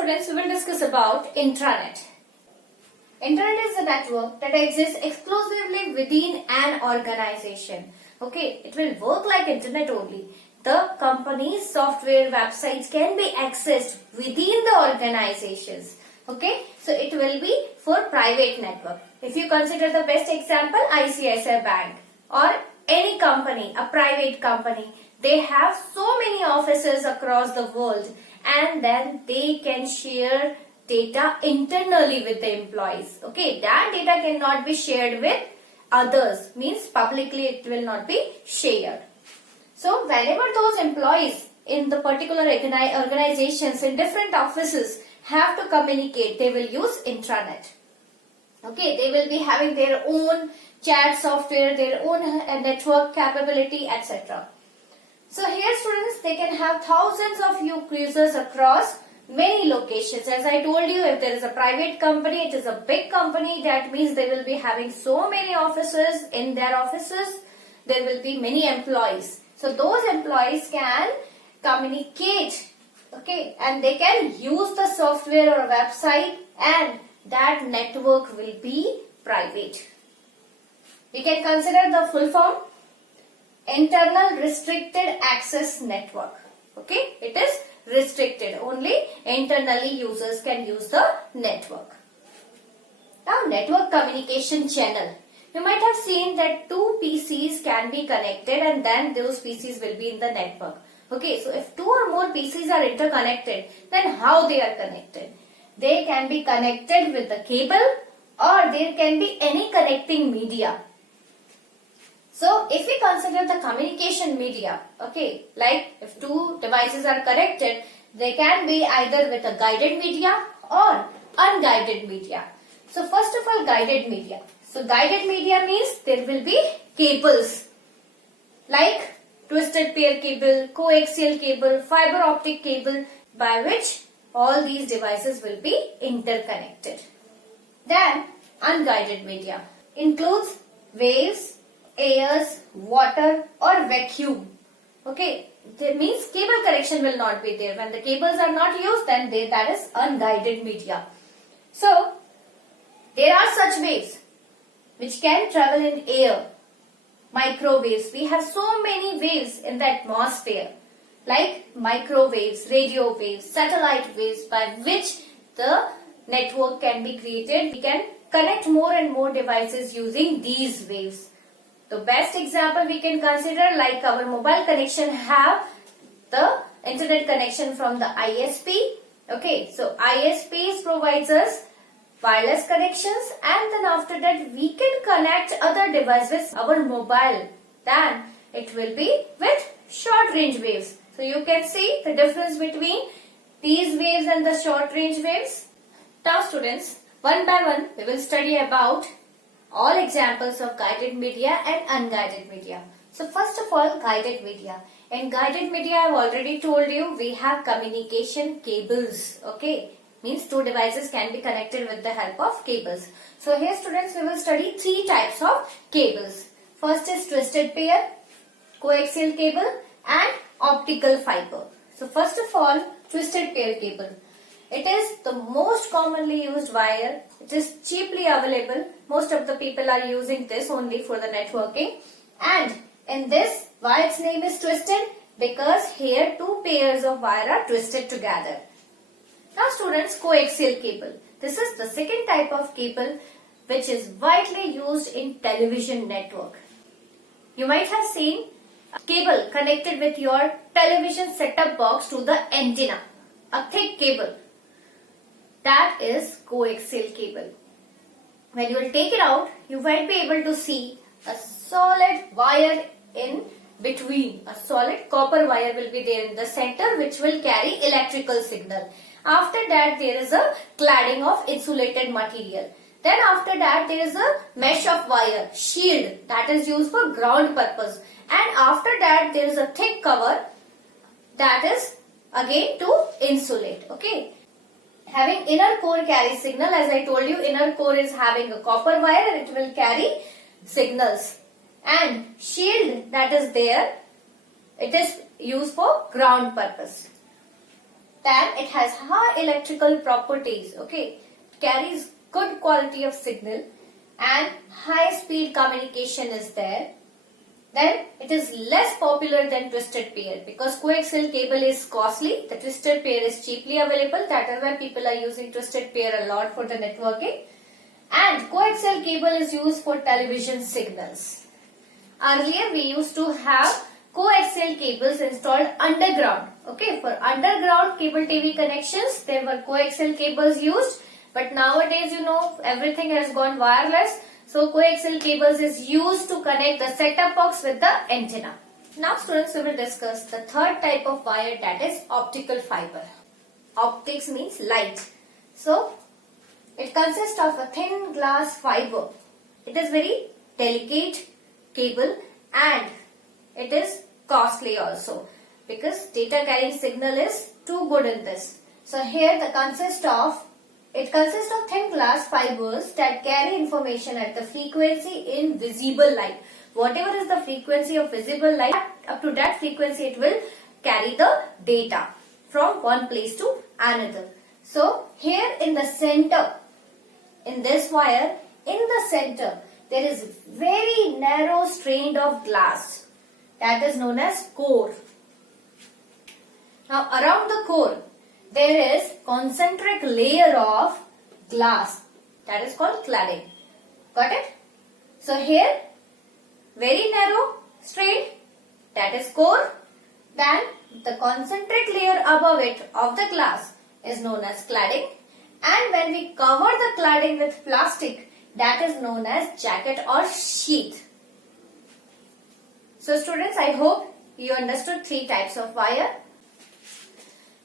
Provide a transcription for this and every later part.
students, we will discuss about intranet. Intranet is a network that exists exclusively within an organization. Okay, it will work like internet only. The company's software websites can be accessed within the organizations. Okay, so it will be for private network. If you consider the best example, ICICI Bank or any company, a private company, they have so many offices across the world and then they can share data internally with the employees. Okay, that data cannot be shared with others, means publicly it will not be shared. So whenever those employees in the particular organizations in different offices have to communicate, they will use intranet. Okay, they will be having their own chat software, their own network capability, etc. So here students, they can have thousands of users across many locations. As I told you, if there is a private company, it is a big company. That means they will be having so many offices. In their offices, there will be many employees. So those employees can communicate, okay, and they can use the software or website, and that network will be private. We can consider the full form. Internal Restricted Access Network. Okay, it is restricted. Only internally users can use the network. Now, network communication channel. You might have seen that two PCs can be connected and then those PCs will be in the network. Okay, so if two or more PCs are interconnected, then how they are connected? They can be connected with the cable or there can be any connecting media. So, if we consider the communication media, okay, like if two devices are connected, they can be either with a guided media or unguided media. So, first of all, guided media. So, guided media means there will be cables like twisted pair cable, coaxial cable, fiber optic cable, by which all these devices will be interconnected. Then, unguided media includes waves, airs, water or vacuum. Okay, that means cable connection will not be there. When the cables are not used, then that is unguided media. So, there are such waves which can travel in air. Microwaves. We have so many waves in the atmosphere, like microwaves, radio waves, satellite waves, by which the network can be created. We can connect more and more devices using these waves. The best example we can consider, like our mobile connection have the internet connection from the ISP. Okay, so ISPs provides us wireless connections and then after that we can connect other devices, our mobile. Then it will be with short range waves. So you can see the difference between these waves and the short range waves. Now students, one by one we will study about all examples of guided media and unguided media. So first of all, guided media. In guided media, I have already told you we have communication cables. Okay, means two devices can be connected with the help of cables. So here students, we will study three types of cables. First is twisted pair, coaxial cable and optical fiber. So first of all, twisted pair cable. It is the most commonly used wire. It is cheaply available. Most of the people are using this only for the networking. And in this, why its name is twisted? Because here two pairs of wire are twisted together. Now students, coaxial cable. This is the second type of cable which is widely used in television network. You might have seen a cable connected with your television set-top box to the antenna. A thick cable. That is coaxial cable. When you will take it out, you might be able to see a solid wire in between. A solid copper wire will be there in the center which will carry electrical signal. After that, there is a cladding of insulated material. Then after that, there is a mesh of wire, shield, that is used for ground purpose. And after that, there is a thick cover that is again to insulate. Okay. Having inner core carry signal, as I told you, inner core is having a copper wire and it will carry signals. And shield that is there, it is used for ground purpose. Then it has high electrical properties. Okay, carries good quality of signal and high speed communication is there. Then it is less popular than twisted pair because coaxial cable is costly. The twisted pair is cheaply available. That is why people are using twisted pair a lot for the networking. And coaxial cable is used for television signals. Earlier we used to have coaxial cables installed underground. Okay, for underground cable TV connections there were coaxial cables used. But nowadays everything has gone wireless. So coaxial cables is used to connect the set-top box with the antenna. Now students, we will discuss the third type of wire, that is optical fiber. Optics means light. So it consists of a thin glass fiber. It is very delicate cable and it is costly also because data carrying signal is too good in this. So here it consists of thin glass fibers that carry information at the frequency in visible light. Whatever is the frequency of visible light, up to that frequency it will carry the data from one place to another. So here in the center, in this wire, in the center, there is very narrow strand of glass that is known as core. Now around the core, there is concentric layer of glass that is called cladding. Got it? So here, very narrow strand, that is core. Then the concentric layer above it of the glass is known as cladding. And when we cover the cladding with plastic, that is known as jacket or sheath. So students, I hope you understood three types of wire.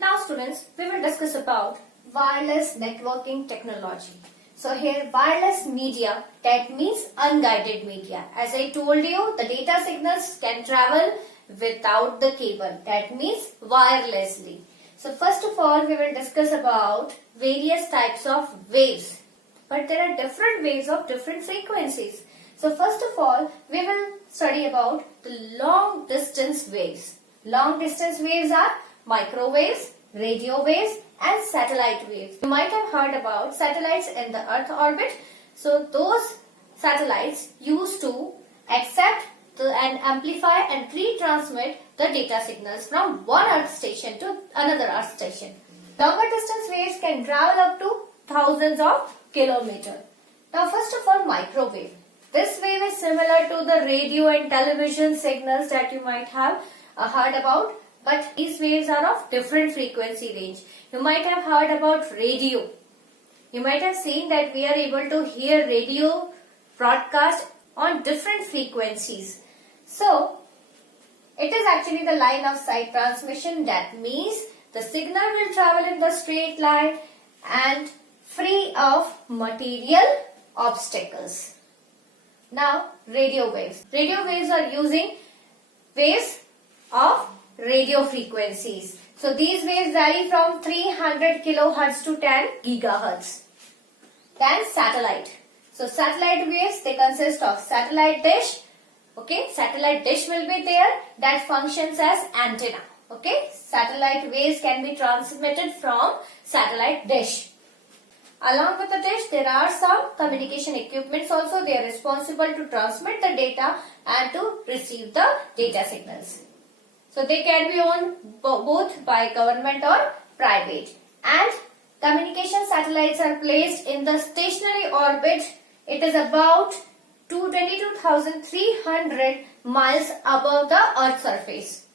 Now students, we will discuss about wireless networking technology. So here wireless media, that means unguided media. As I told you, the data signals can travel without the cable. That means wirelessly. So first of all, we will discuss about various types of waves. But there are different waves of different frequencies. So first of all, we will study about the long distance waves. Long distance waves are microwaves, radio waves and satellite waves. You might have heard about satellites in the Earth orbit. So those satellites used to accept and amplify and retransmit the data signals from one Earth station to another Earth station. Longer distance waves can travel up to thousands of kilometers. Now first of all, microwave. This wave is similar to the radio and television signals that you might have heard about. But these waves are of different frequency range. You might have heard about radio. You might have seen that we are able to hear radio broadcast on different frequencies. So, it is actually the line of sight transmission. That means the signal will travel in the straight line and free of material obstacles. Now, radio waves. Radio waves are using waves of radio frequencies. So these waves vary from 300 kilohertz to 10 gigahertz. Then satellite. So satellite waves, they consist of satellite dish. Okay, satellite dish will be there that functions as antenna. Okay, satellite waves can be transmitted from satellite dish. Along with the dish, there are some communication equipments also. They are responsible to transmit the data and to receive the data signals. So they can be owned both by government or private. And communication satellites are placed in the stationary orbit. It is about 22,300 miles above the Earth's surface.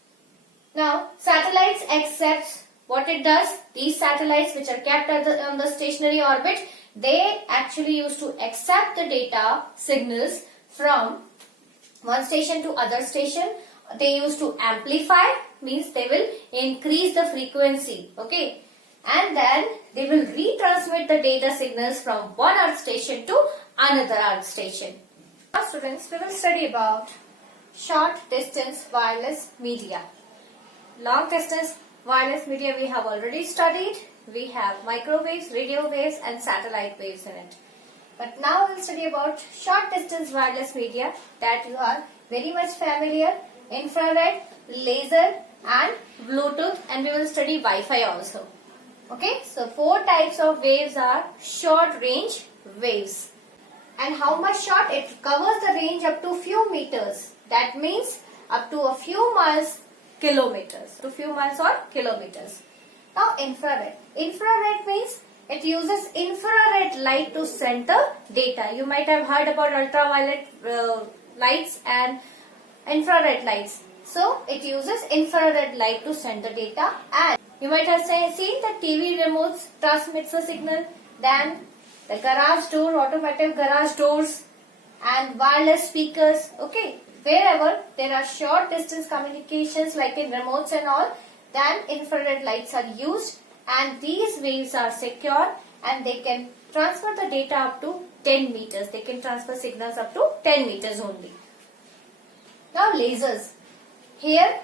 Now, satellites accepts what it does. These satellites which are kept on the stationary orbit, they actually used to accept the data signals from one station to other station. They used to amplify, means they will increase the frequency, okay, and then they will retransmit the data signals from one Earth station to another Earth station. Now students, we will study about short distance wireless media. Long distance wireless media we have already studied. We have microwaves, radio waves and satellite waves in it. But now we will study about short distance wireless media that you are very much familiar. Infrared, laser and Bluetooth, and we will study Wi-Fi also. Okay, so 4 types of waves are short range waves. And how much short? It covers the range up to few meters. That means up to a few miles, kilometers. To few miles or kilometers. Now infrared. Infrared means it uses infrared light to send the data. You might have heard about ultraviolet lights and infrared lights. So it uses infrared light to send the data, and you might have seen that TV remotes transmits the signal, then the garage door, automatic garage doors and wireless speakers. Okay, wherever there are short distance communications like in remotes and all, then infrared lights are used, and these waves are secure and they can transfer the data up to 10 meters. They can transfer signals up to 10 meters only. Now lasers. Here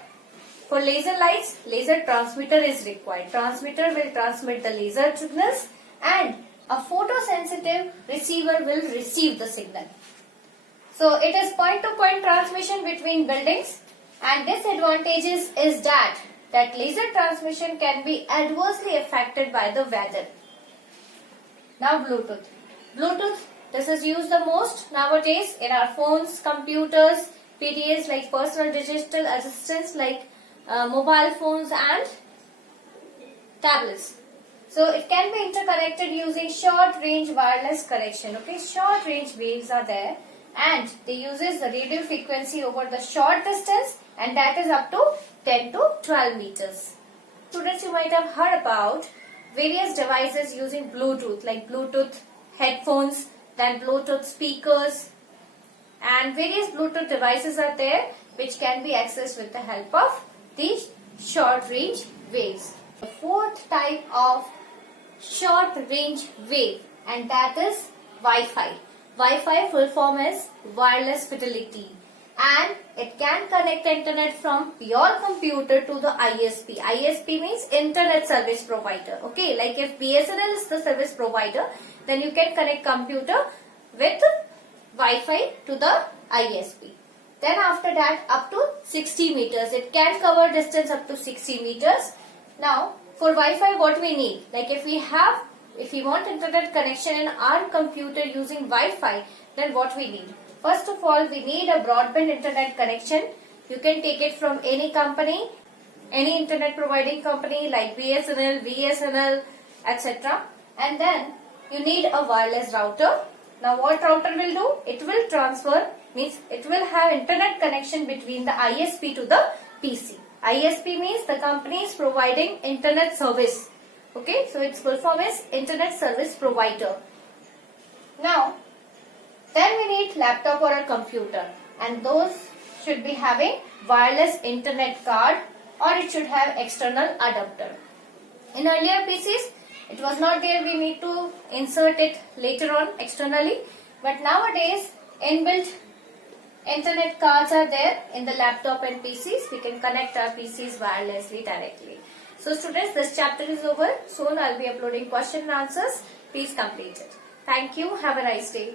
for laser lights, laser transmitter is required. Transmitter will transmit the laser signals and a photosensitive receiver will receive the signal. So it is point-to-point transmission between buildings, and disadvantages is that laser transmission can be adversely affected by the weather. Now Bluetooth. Bluetooth, this is used the most nowadays in our phones, computers, PDAs like personal digital assistants like mobile phones and tablets. So it can be interconnected using short range wireless connection. Okay, short range waves are there, and they uses the radio frequency over the short distance, and that is up to 10 to 12 meters. Students, you might have heard about various devices using Bluetooth like Bluetooth headphones, then Bluetooth speakers, and various Bluetooth devices are there which can be accessed with the help of these short range waves. The 4th type of short range wave, and that is Wi-Fi. Wi-Fi full form is wireless fidelity, and it can connect internet from your computer to the ISP. ISP means internet service provider. Okay, like if BSNL is the service provider, then you can connect computer with Wi-Fi to the ISP. Then after that, up to 60 meters. It can cover distance up to 60 meters. Now for Wi-Fi, what we need, like if we want internet connection in our computer using Wi-Fi, then what we need? First of all, we need a broadband internet connection. You can take it from any company, any internet providing company like BSNL, VSNL, etc. And then you need a wireless router. Now what router will do? It will transfer, means it will have internet connection between the ISP to the PC. ISP means the company is providing internet service. Okay, so its full form is Internet Service Provider. Now, then we need laptop or a computer, and those should be having wireless internet card, or it should have external adapter. In earlier PCs, it was not there. We need to insert it later on externally, but nowadays inbuilt internet cards are there in the laptop and PCs. We can connect our PCs wirelessly directly. So students, this chapter is over. Soon I'll be uploading question and answers. Please complete it. Thank you. Have a nice day.